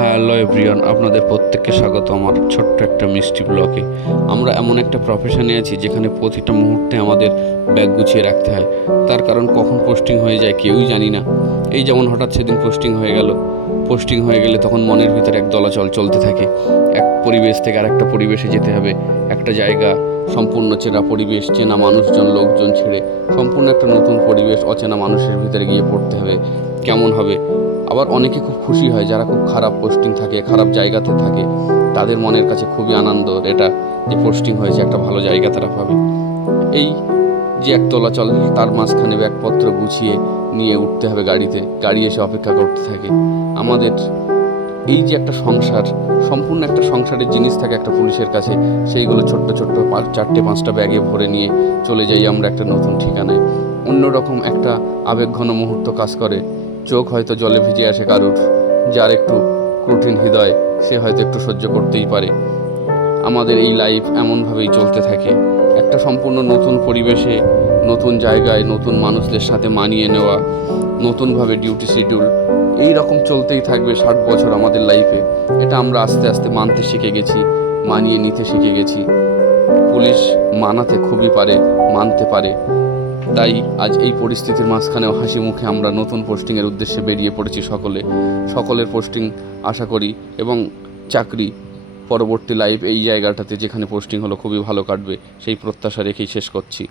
Hello everyone, আপনাদের প্রত্যেককে স্বাগত আমার ছোট্ট একটা মিষ্টি ব্লগে। আমরা এমন একটা প্রফেশনে আছি যেখানে প্রতিটা মুহূর্তে আমাদের ব্যাগ গুছিয়ে রাখতে হয়। তার কারণ কখন পোস্টিং হয়ে যায় কেউই জানি না। এই যেমন হঠাৎ সেদিন পোস্টিং হয়ে গেল। পোস্টিং হয়ে গেলে তখন মনের ভিতরে এক দলাচল চলতে থাকে। এক পরিবেশ থেকে আরেকটা পরিবেশে যেতে হবে। একটা জায়গা, সম্পূর্ণ চেনা পরিবেশ, চেনা মানুষজন, লোকজন ছেড়ে সম্পূর্ণ একটা নতুন পরিবেশ, অচেনা মানুষের ভিতরে গিয়ে পড়তে হবে। কেমন হবে? আবার অনেকে খুব খুশি হয়, যারা খুব খারাপ পোস্টিং থাকে, খারাপ জায়গাতে থাকে, তাদের মনের কাছে খুবই আনন্দ এটা, যে পোস্টিং হয়েছে, একটা ভালো জায়গা তারা পাবে। এই যে এক চলাচল, তার মাঝখানে ব্যাগপত্র গুছিয়ে নিয়ে উঠতে হবে গাড়িতে, গাড়ি এসে অপেক্ষা করতে থাকে আমাদের। এই যে একটা সংসার, সম্পূর্ণ একটা সংসারের জিনিস থাকে একটা পুলিশের কাছে, সেইগুলো ছোট্ট ছোট্ট চারটে পাঁচটা ব্যাগে ভরে নিয়ে চলে যাই আমরা একটা নতুন ঠিকানায়। অন্যরকম একটা আবেগঘন মুহূর্ত কাজ করে। চোখ হয়তো জলে ভিজে আসে কারুর, যার একটু কঠিন হৃদয়, সে হয়তো একটু সহ্য করতেই পারে। আমাদের এই লাইফ এমনভাবেই চলতে থাকে, একটা সম্পূর্ণ নতুন পরিবেশে, নতুন জায়গায়, নতুন মানুষদের সাথে মানিয়ে নেওয়া, নতুনভাবে ডিউটি শিডিউল, এই রকম চলতেই থাকবে 60 বছর আমাদের লাইফে। এটা আমরা আস্তে আস্তে মানতে শিখে গেছি, মানিয়ে নিতে শিখে গেছি। পুলিশ মানাতে খুবই পারে, মানতে পারে। তাই আজ এই পরিস্থিতির মাঝখানেও হাসি মুখে আমরা নতুন পোস্টিংয়ের উদ্দেশ্যে বেরিয়ে পড়েছি সকলের পোস্টিং আশা করি, এবং চাকরি, পরবর্তী লাইফ এই জায়গাটাতে যেখানে পোস্টিং হলো খুবই ভালো কাটবে, সেই প্রত্যাশা রেখেই শেষ করছি।